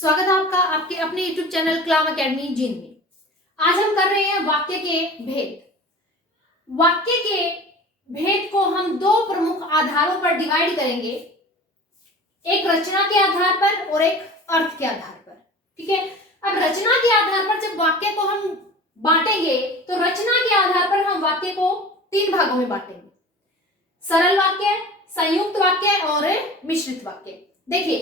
स्वागत है आपका आपके अपने YouTube चैनल कलाम एकेडमी जीन में। आज हम कर रहे हैं वाक्य के भेद। वाक्य के भेद को हम दो प्रमुख आधारों पर डिवाइड करेंगे, एक रचना के आधार पर और एक अर्थ के आधार पर। ठीक है, अब रचना के आधार पर जब वाक्य को हम बांटेंगे तो रचना के आधार पर हम वाक्य को तीन भागों में बांटेंगे, सरल वाक्य, संयुक्त वाक्य और मिश्रित वाक्य। देखिए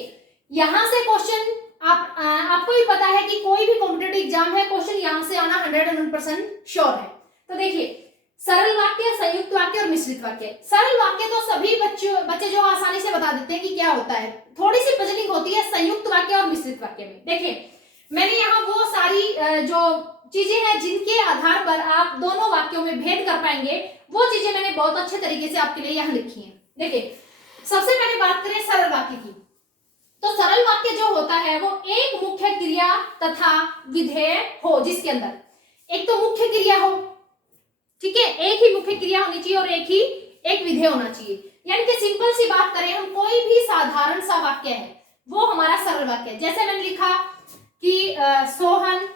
यहां से क्वेश्चन आपको भी पता है कि कोई भी कॉम्पिटिटिव एग्जाम है, क्वेश्चन यहां से आना 100% श्योर है। तो देखिए सरल वाक्य, संयुक्त वाक्य और मिश्रित वाक्य। सरल वाक्य तो सभी बच्चे जो आसानी से बता देते हैं कि क्या होता है, थोड़ी सी पजलिंग होती है संयुक्त वाक्य और मिश्रित वाक्य में। देखिए मैंने यहाँ वो सारी जो चीजें हैं जिनके आधार पर आप दोनों वाक्यों में भेद कर पाएंगे, वो चीजें मैंने बहुत अच्छे तरीके से आपके लिए यहाँ लिखी है। देखिए सबसे पहले बात करें सरल वाक्य की, तो सरल वाक्य जो होता है वो एक मुख्य क्रिया तथा विधेय हो, जिसके अंदर एक तो मुख्य क्रिया हो, ठीक है, एक ही मुख्य क्रिया होनी चाहिए और एक विधेय होना चाहिए। यानी कि सिंपल सी बात करें हम, कोई भी साधारण सा वाक्य है वो हमारा सरल वाक्य है। जैसे मैंने लिखा कि सोहन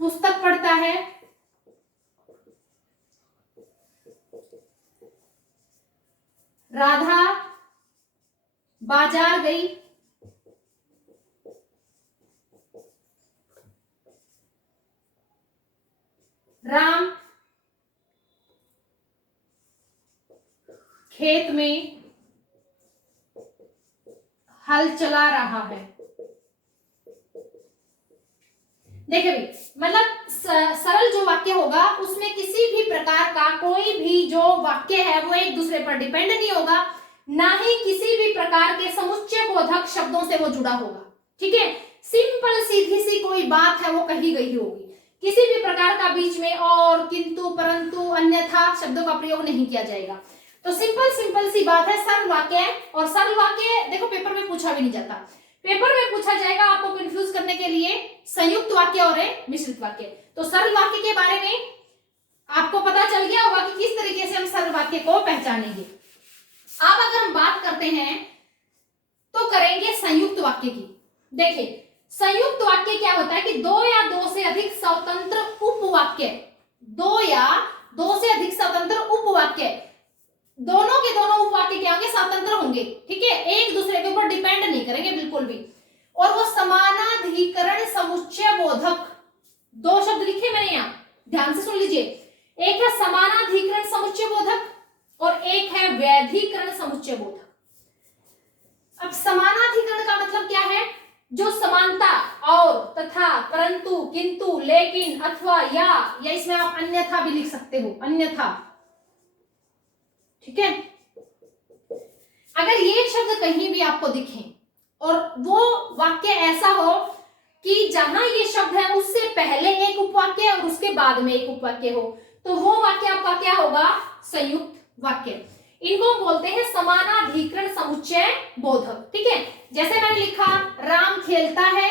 पुस्तक पढ़ता है, राधा बाजार गई, राम खेत में हल चला रहा है। देखिए भाई, मतलब सरल जो वाक्य होगा उसमें किसी भी प्रकार का कोई भी जो वाक्य है वो एक दूसरे पर डिपेंड नहीं होगा, ना ही किसी भी प्रकार के समुच्चय बोधक शब्दों से वो जुड़ा होगा। ठीक है, सिंपल सीधी सी कोई बात है वो कही गई होगी, किसी भी प्रकार का बीच में और, किंतु, परंतु, अन्यथा शब्दों का प्रयोग नहीं किया जाएगा। तो सिंपल सी बात है सरल वाक्य। और सरल वाक्य देखो पेपर में पूछा भी नहीं जाता, पेपर में पूछा जाएगा आपको कंफ्यूज करने के लिए संयुक्त वाक्य और मिश्रित वाक्य। तो सरल वाक्य के बारे में आपको पता चल गया होगा कि किस तरीके से हम सरल वाक्य को पहचानेंगे। अब अगर हम बात करते हैं तो करेंगे संयुक्त वाक्य की। देखिए संयुक्त वाक्य क्या होता है कि दो या दो से अधिक स्वतंत्र उपवाक्य, दो या दो से अधिक स्वतंत्र उपवाक्य, दोनों के दोनों उपवाक्य क्या होंगे, स्वतंत्र होंगे। ठीक है, एक दूसरे के ऊपर डिपेंड नहीं करेंगे बिल्कुल भी, और वो समानाधिकरण समुच्चय बोधक। दो शब्द लिखे मैंने यहाँ, ध्यान से सुन लीजिए, एक है समानाधिकरण समुच्चय बोधक और एक है वैधिकरण समुच्चय बोधक। अब समानाधिकरण का मतलब क्या है, जो समानता और, तथा, परंतु, किंतु, लेकिन, अथवा, या इसमें आप अन्यथा भी लिख सकते हो, अन्यथा। ठीक है, अगर ये शब्द कहीं भी आपको दिखे और वो वाक्य ऐसा हो कि जहां ये शब्द है उससे पहले एक उपवाक्य और उसके बाद में एक उपवाक्य हो, तो वो वाक्य आपका क्या होगा, संयुक्त वाक्य। इनको बोलते हैं समानाधिकरण समुच्चय बोधक। ठीक है, जैसे मैंने लिखा राम खेलता है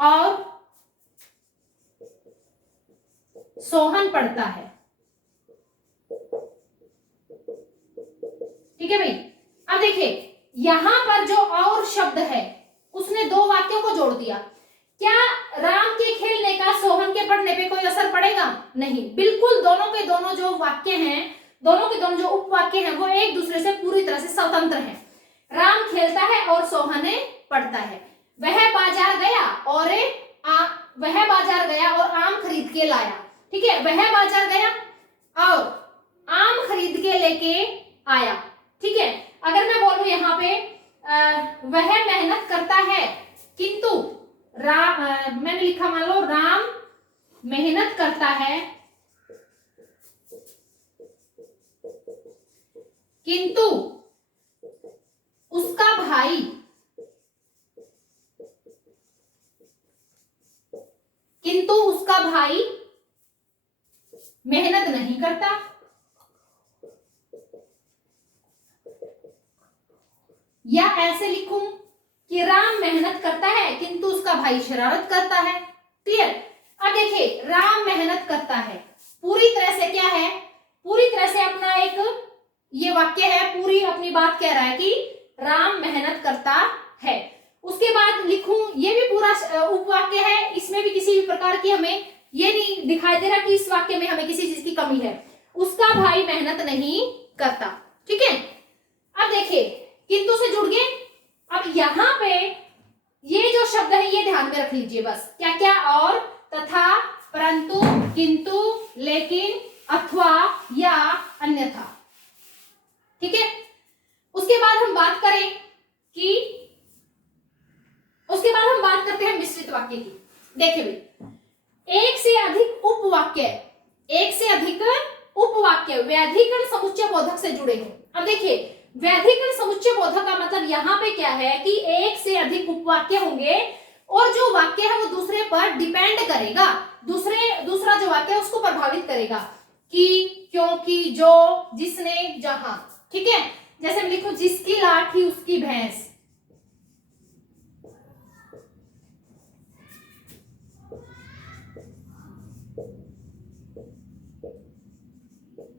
और सोहन पढ़ता है। ठीक है भाई, अब देखिए यहां पर जो और शब्द है उसने दो वाक्यों को जोड़ दिया। क्या राम के खेलने का सोहन के पढ़ने पे कोई असर पड़ेगा? नहीं, बिल्कुल दोनों के दोनों जो वाक्य हैं, दोनों के दोनों जो उपवाक्य हैं वो एक दूसरे से पूरी तरह से स्वतंत्र हैं। राम खेलता है और सोहन पढ़ता है। वह बाजार गया और आम खरीद के लाया। ठीक है, वह बाजार गया और आम खरीद के लेके आया। ठीक है, अगर मैं बोलूं यहाँ पे वह मेहनत करता है किंतु मैंने लिखा, मान लो राम मेहनत करता है किंतु उसका भाई मेहनत नहीं करता। या ऐसे लिखूं कि राम मेहनत करता है किंतु उसका भाई शरारत करता है। क्लियर? अब देखिए राम मेहनत करता है पूरी तरह से क्या है, पूरी तरह से अपना एक ये वाक्य है पूरी अपनी बात कह रहा है कि राम मेहनत करता है। उसके बाद लिखूं, ये भी पूरा उपवाक्य है, इसमें भी किसी भी प्रकार की हमें ये नहीं दिखाई दे रहा कि इस वाक्य में हमें किसी चीज की कमी है। उसका भाई मेहनत नहीं करता, ठीक है। अब देखिए किंतु से जुड़ गए। अब यहां पे ये जो शब्द है ये ध्यान में रख लीजिए बस, क्या क्या, और, तथा, परंतु, किंतु, लेकिन, अथवा या अन्यथा, ठीक है। उसके बाद हम बात करें कि उसके बाद हम बात करते हैं मिश्रित वाक्य की। देखिए भाई, एक से अधिक उपवाक्य, एक से अधिक उपवाक्य व्याधिकरण समुच्चय बोधक से जुड़े हैं। अब देखिए व्याधिकरण समुच्चय बोधक का मतलब यहाँ पे क्या है कि एक से अधिक उपवाक्य होंगे और जो वाक्य है वो दूसरे पर डिपेंड करेगा, दूसरा जो वाक्य है उसको प्रभावित करेगा, कि, क्योंकि, जो, जिसने, जहां, ठीक है। जैसे मैं लिखूं जिसकी लाठी उसकी भैंस,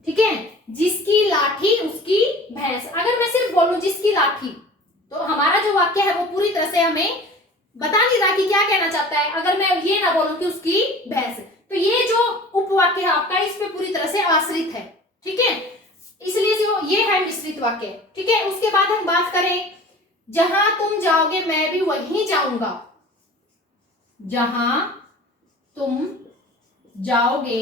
ठीक है, जिसकी लाठी उसकी भैंस। अगर मैं सिर्फ बोलूं जिसकी लाठी, तो हमारा जो वाक्य है वो पूरी तरह से हमें बता नहीं रहा कि क्या कहना चाहता है। अगर मैं ये ना बोलूं कि उसकी भैंस, तो ये जो उपवाक्य है आपका इस पे पूरी तरह से आश्रित है, ठीक है। इसलिए जो ये है मिश्रित वाक्य, ठीक है। उसके बाद हम बात करें जहां तुम जाओगे मैं भी वहीं जाऊंगा, जहां तुम जाओगे,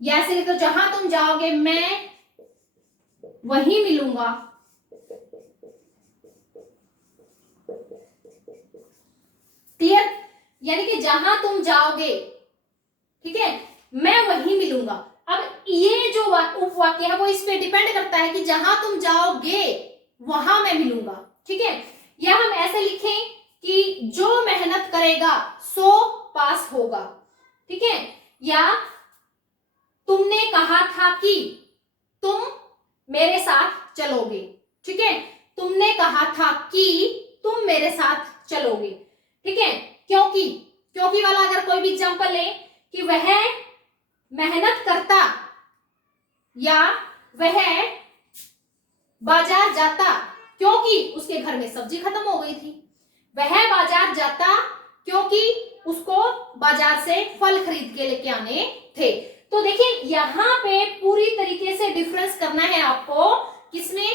या ऐसे लिखो जहां तुम जाओगे मैं वहीं मिलूंगा, क्लियर। यानी कि जहां तुम जाओगे, ठीक है, मैं वहीं मिलूंगा। अब ये जो उपवाक्य है वो इस पे डिपेंड करता है कि जहां तुम जाओगे वहां मैं मिलूंगा, ठीक है। या हम ऐसे लिखें कि जो मेहनत करेगा सो पास होगा, ठीक है। या तुमने कहा था कि तुम मेरे साथ चलोगे, ठीक है। तुमने कहा था कि तुम मेरे साथ चलोगे, ठीक है। क्योंकि वाला अगर कोई भी एग्जांपल ले कि वह मेहनत करता या वह बाजार जाता क्योंकि उसके घर में सब्जी खत्म हो गई थी, वह बाजार जाता क्योंकि उसको बाजार से फल खरीद के लेके आने थे। तो देखिए यहां पे पूरी तरीके से डिफरेंस करना है आपको, किसमें,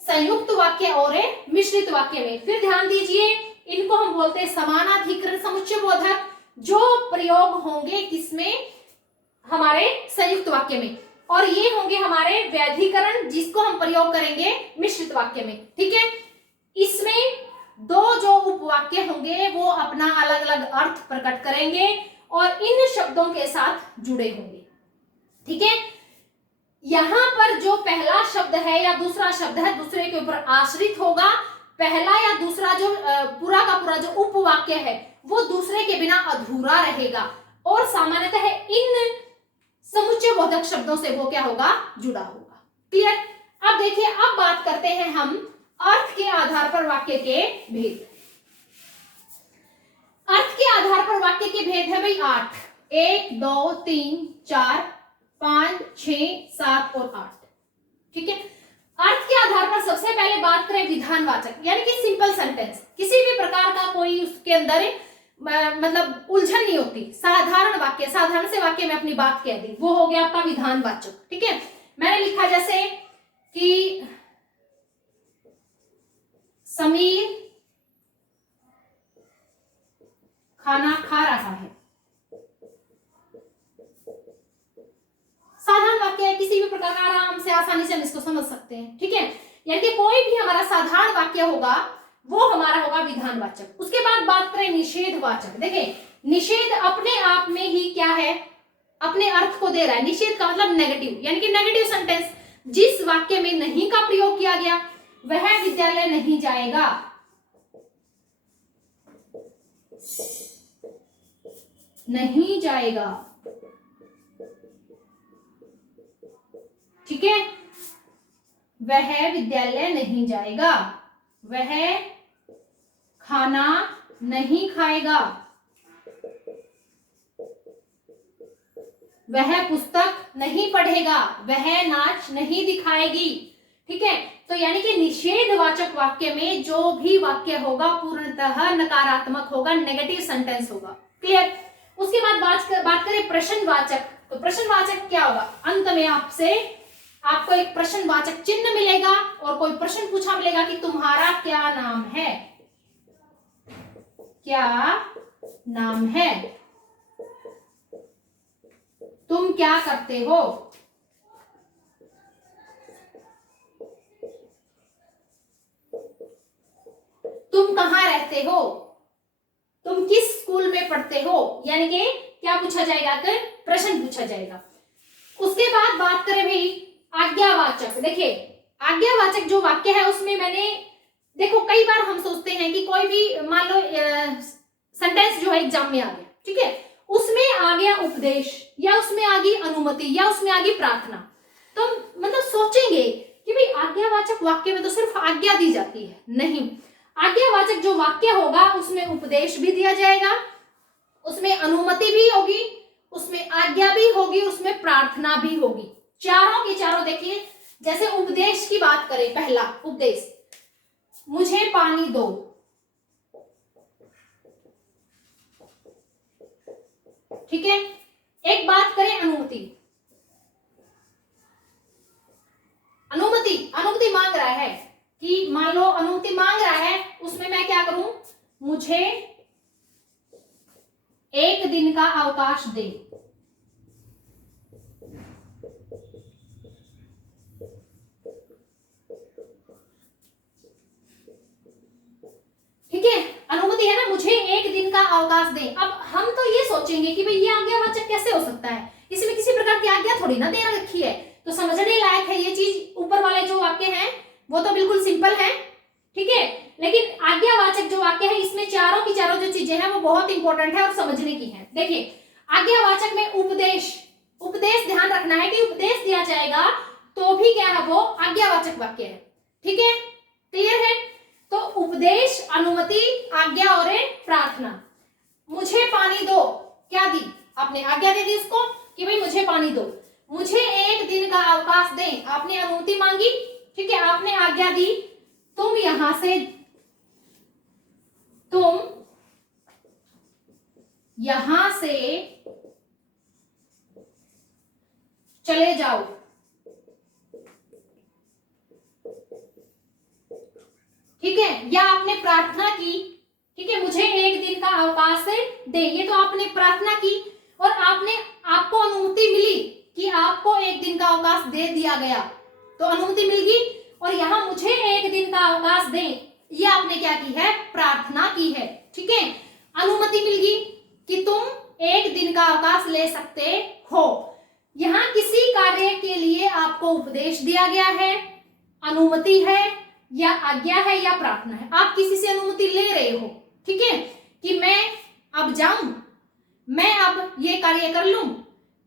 संयुक्त वाक्य और मिश्रित वाक्य में। फिर ध्यान दीजिए इनको हम बोलते हैं समानाधिकरण समुच्चय बोधक, जो प्रयोग होंगे किसमें, हमारे संयुक्त वाक्य में, और ये होंगे हमारे व्याधिकरण जिसको हम प्रयोग करेंगे मिश्रित वाक्य में, ठीक है। इसमें दो जो उपवाक्य होंगे वो अपना अलग अलग अर्थ प्रकट करेंगे और इन शब्दों के साथ जुड़े होंगे, ठीक है। यहां पर जो पहला शब्द है या दूसरा शब्द है दूसरे के ऊपर आश्रित होगा। पहला या दूसरा जो पूरा का पूरा जो उपवाक्य है वो दूसरे के बिना अधूरा रहेगा और सामान्यतः इन समुच्चय बोधक शब्दों से वो क्या होगा, जुड़ा होगा, क्लियर। अब देखिए अब बात करते हैं हम अर्थ के आधार पर वाक्य के भेद। अर्थ के आधार पर वाक्य के भेद है भाई 8, 1, 2, 3, 4, 5, 6, 7 और 8, ठीक है। अर्थ के आधार पर सबसे पहले बात करें विधानवाचक, यानी कि सिंपल सेंटेंस, किसी भी प्रकार का कोई उसके अंदर मतलब उलझन नहीं होती, साधारण वाक्य, साधारण से वाक्य में अपनी बात कह दी, वो हो गया आपका विधानवाचक, ठीक है। मैंने लिखा जैसे कि समीर खाना खा रहा है, साधारण वाक्य है, किसी भी प्रकार का आराम से आसानी से हम इसको समझ सकते हैं, ठीक है। यानी कि कोई भी हमारा साधारण वाक्य होगा वो हमारा होगा विधानवाचक। उसके बाद बात करें निषेधवाचक। देखिए निषेध अपने आप में ही क्या है, अपने अर्थ को दे रहा है। निषेध का मतलब नेगेटिव, यानी कि नेगेटिव सेंटेंस, जिस वाक्य में नहीं का प्रयोग किया गया वह विद्यालय नहीं जाएगा, नहीं जाएगा, ठीक है। वह विद्यालय नहीं जाएगा, वह खाना नहीं खाएगा, वह पुस्तक नहीं पढ़ेगा, वह नाच नहीं दिखाएगी। ठीक है, तो यानी कि निषेधवाचक वाक्य में जो भी वाक्य होगा पूर्णतः नकारात्मक होगा, नेगेटिव सेंटेंस होगा। क्लियर। उसके बाद बात करें प्रश्नवाचक। तो प्रश्नवाचक क्या होगा, अंत में आपको एक प्रश्नवाचक चिन्ह मिलेगा और कोई प्रश्न पूछा मिलेगा कि तुम्हारा क्या नाम है, क्या नाम है, तुम क्या करते हो, तुम कहाँ रहते हो, तुम किस स्कूल में पढ़ते हो। यानी कि क्या पूछा जाएगा, कि प्रश्न पूछा जाएगा। उसके बाद बात करें भाई आज्ञावाचक। देखिए आज्ञावाचक जो वाक्य है उसमें मैंने देखो कई बार हम सोचते हैं कि कोई भी मान लो सेंटेंस जो है एग्जाम में आ गया, ठीक है, उसमें आ गया उपदेश या उसमें आ गई अनुमति या उसमें आ गई प्रार्थना, तो मतलब सोचेंगे कि भाई आज्ञावाचक वाक्य में तो सिर्फ आज्ञा दी जाती है। नहीं, आज्ञावाचक जो वाक्य होगा उसमें उपदेश भी दिया जाएगा, उसमें अनुमति भी होगी, उसमें आज्ञा भी होगी, उसमें प्रार्थना भी होगी। चारों के चारों देखिए, जैसे उपदेश की बात करें, पहला उपदेश, मुझे पानी दो, ठीक है। एक बात करें अनुमति, अनुमति मांग रहा है कि मान लो अनुमति मांग रहा है, उसमें मैं क्या करूं, मुझे एक दिन का अवकाश दे। ठीक है, अनुमति है ना, मुझे एक दिन का अवकाश दे। अब हम तो ये सोचेंगे कि भाई ये आज्ञावाचक कैसे हो सकता है, इसमें किसी प्रकार की आज्ञा थोड़ी ना दे रखी है, तो समझने लायक है ये चीज। ऊपर वाले जो वाक्य हैं वो तो बिल्कुल सिंपल है, ठीक है, लेकिन आज्ञावाचक जो वाक्य है इसमें चारों की चारों जो चीजें हैं वो बहुत इंपॉर्टेंट है और समझने की है। देखिए आज्ञावाचक में उपदेश ध्यान रखना है कि उपदेश दिया जाएगा तो भी क्या है, वो आज्ञावाचक वाक्य है। ठीक है, क्लियर है। तो उपदेश, अनुमति, आज्ञा और प्रार्थना। मुझे पानी दो, क्या दी आपने, आज्ञा दे दी उसको कि भाई मुझे पानी दो। मुझे एक दिन का अवकाश दें, आपने अनुमति मांगी, ठीक है, आपने आज्ञा दी, तुम यहां से चले जाओ। ठीक है, या आपने प्रार्थना की, ठीक है, मुझे एक दिन का अवकाश दे, ये तो आपने प्रार्थना की और आपको अनुमति मिली कि आपको एक दिन का अवकाश दे दिया गया, तो अनुमति मिल गई। और यहां मुझे एक दिन का अवकाश दें, ये आपने क्या की है, प्रार्थना की है। ठीक है, अनुमति मिल गई कि तुम एक दिन का अवकाश ले सकते हो। यहां किसी कार्य के लिए आपको उपदेश दिया गया है, अनुमति है या आज्ञा है या प्रार्थना है, आप किसी से अनुमति ले रहे हो, ठीक है, कि मैं अब जाऊं, मैं अब ये कार्य कर लूं,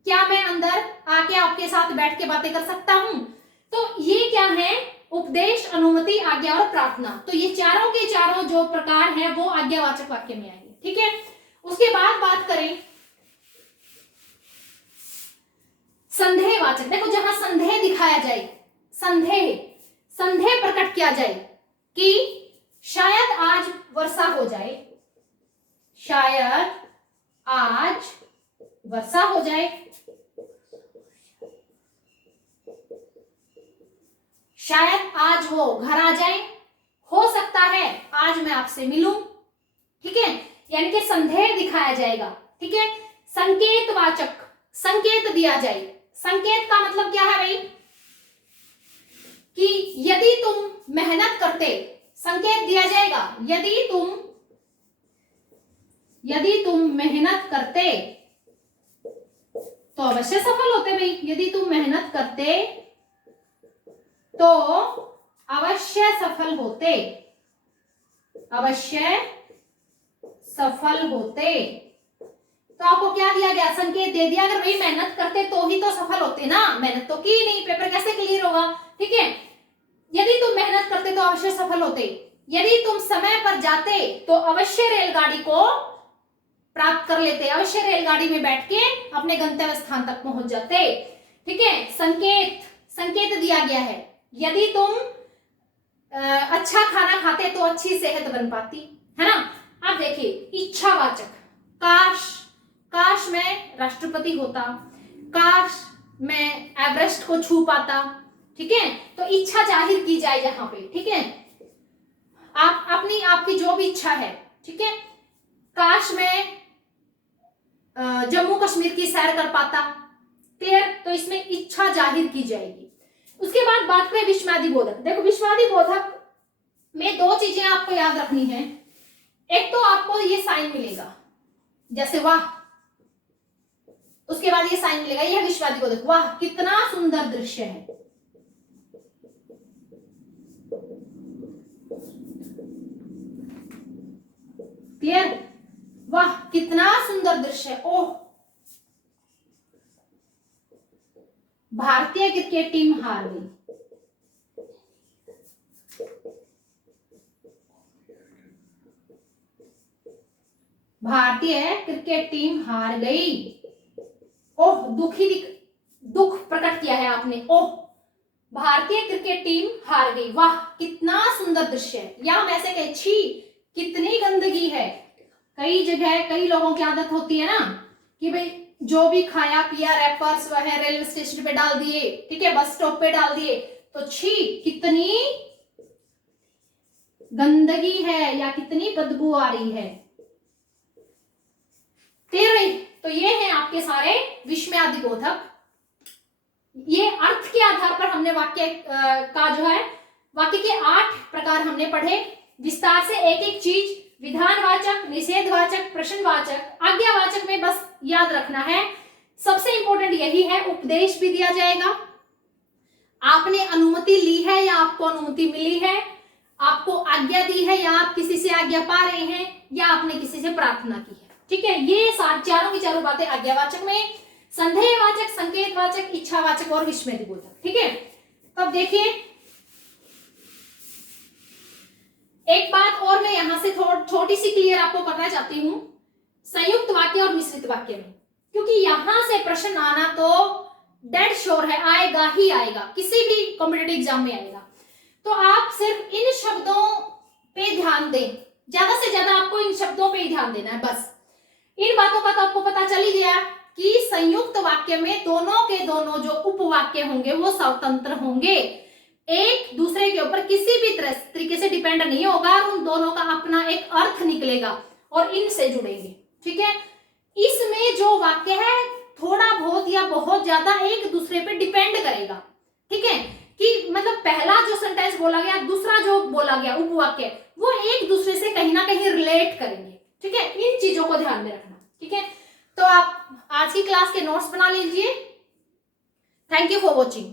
क्या मैं अंदर आके आपके साथ बैठ के बातें कर सकता हूं। तो ये क्या है, उपदेश, अनुमति, आज्ञा और प्रार्थना। तो ये चारों के चारों जो प्रकार हैं वो आज्ञावाचक वाक्य में आएंगे। ठीक है, उसके बाद बात करें संदेहवाचक। देखो जहां संदेह दिखाया जाए, संदेह प्रकट किया जाए कि शायद आज वर्षा हो जाए, शायद आज वर्षा हो जाए, शायद आज वो घर आ जाए, हो सकता है आज मैं आपसे मिलूं। ठीक है, यानी कि संदेह दिखाया जाएगा। ठीक है, संकेतवाचक, संकेत दिया जाए। संकेत का मतलब क्या है भाई, कि यदि तुम मेहनत करते, संकेत दिया जाएगा, यदि तुम मेहनत करते तो अवश्य सफल होते भाई, यदि तुम मेहनत करते तो अवश्य सफल होते, अवश्य सफल होते। तो आपको क्या दिया गया, संकेत दे दिया, अगर भाई मेहनत करते तो ही तो सफल होते ना, मेहनत तो की नहीं, पेपर कैसे क्लियर होगा। ठीक है, यदि तुम मेहनत करते तो अवश्य सफल होते, यदि तुम समय पर जाते तो अवश्य रेलगाड़ी को प्राप्त कर लेते, अवश्य रेलगाड़ी में बैठ के अपने गंतव्य स्थान तक पहुंच जाते। ठीक है, संकेत दिया गया है, यदि तुम अच्छा खाना खाते तो अच्छी सेहत बन पाती, है ना। अब देखिए इच्छावाचक, काश मैं राष्ट्रपति होता, काश मैं एवरेस्ट को छू पाता। ठीक है, तो इच्छा जाहिर की जाए यहाँ पे। ठीक है, आपकी जो भी इच्छा है, ठीक है, काश मैं जम्मू कश्मीर की सैर कर पाता। क्लियर, तो इसमें इच्छा जाहिर की जाएगी। उसके बाद बात करें विस्मयादि बोधक। देखो विस्मयादि बोधक में दो चीजें आपको याद रखनी है। एक तो आपको ये साइन मिलेगा जैसे वाह, उसके बाद ये साइन मिलेगा, यह विस्मयादि बोधक, वाह कितना सुंदर दृश्य है। क्लियर, वाह कितना सुंदर दृश्य है, ओह भारतीय क्रिकेट टीम हार गई। भारतीय क्रिकेट टीम हार गई, ओह दुख प्रकट किया है आपने, ओह भारतीय क्रिकेट टीम हार गई, वाह कितना सुंदर दृश्य है। या हम ऐसे कहे छी कितनी गंदगी है। कई जगह कई लोगों की आदत होती है ना कि भाई जो भी खाया पिया रैपर्स वह रेलवे स्टेशन पे डाल दिए, ठीक है, बस स्टॉप पे डाल दिए, तो छी कितनी गंदगी है या कितनी बदबू आ रही है। तो ये है आपके सारे विस्मयादि बोधक। ये अर्थ के आधार पर हमने वाक्य का जो है वाक्य के 8 प्रकार हमने पढ़े विस्तार से। एक एक चीज विधानवाचक, निषेधवाचक, प्रश्नवाचक, आज्ञावाचक में बस याद रखना है। सबसे इंपॉर्टेंट यही है, उपदेश भी दिया जाएगा, आपने अनुमति ली है या आपको अनुमति मिली है, आपको आज्ञा दी है या आप किसी से आज्ञा पा रहे हैं या आपने किसी से प्रार्थना की है। ठीक है, ये चारों की चारों बातें आज्ञावाचक में, संदेहवाचक, संकेतवाचक, इच्छावाचक और विस्मयादि बोधक। ठीक है, तब देखिए एक बात और मैं यहां से छोटी सी क्लियर आपको करना चाहती हूं, संयुक्त वाक्य और मिश्रित वाक्य में, क्योंकि यहां से प्रश्न आना तो डेड श्योर है, आएगा ही आएगा, किसी भी कॉम्पिटिटिव एग्जाम में आएगा। तो आप सिर्फ इन शब्दों पे ध्यान दें, ज्यादा से ज्यादा आपको इन शब्दों पे ही ध्यान देना है। बस इन बातों का तो आपको पता चल ही गया कि संयुक्त वाक्य में दोनों के दोनों जो उपवाक्य होंगे वो स्वतंत्र होंगे, एक दूसरे के ऊपर किसी भी तरीके से डिपेंड नहीं होगा और उन दोनों का अपना एक अर्थ निकलेगा और इनसे जुड़ेंगे। ठीक है, इसमें जो वाक्य है थोड़ा बहुत या बहुत ज्यादा एक दूसरे पे डिपेंड करेगा। ठीक है, कि मतलब पहला जो सेंटेंस बोला गया, दूसरा जो बोला गया उपवाक्य, वो एक दूसरे से कहीं ना कहीं रिलेट करेंगे। ठीक है, इन चीजों को ध्यान में रखना। ठीक है, तो आप आज की क्लास के नोट्स बना लीजिए। Thank you for watching.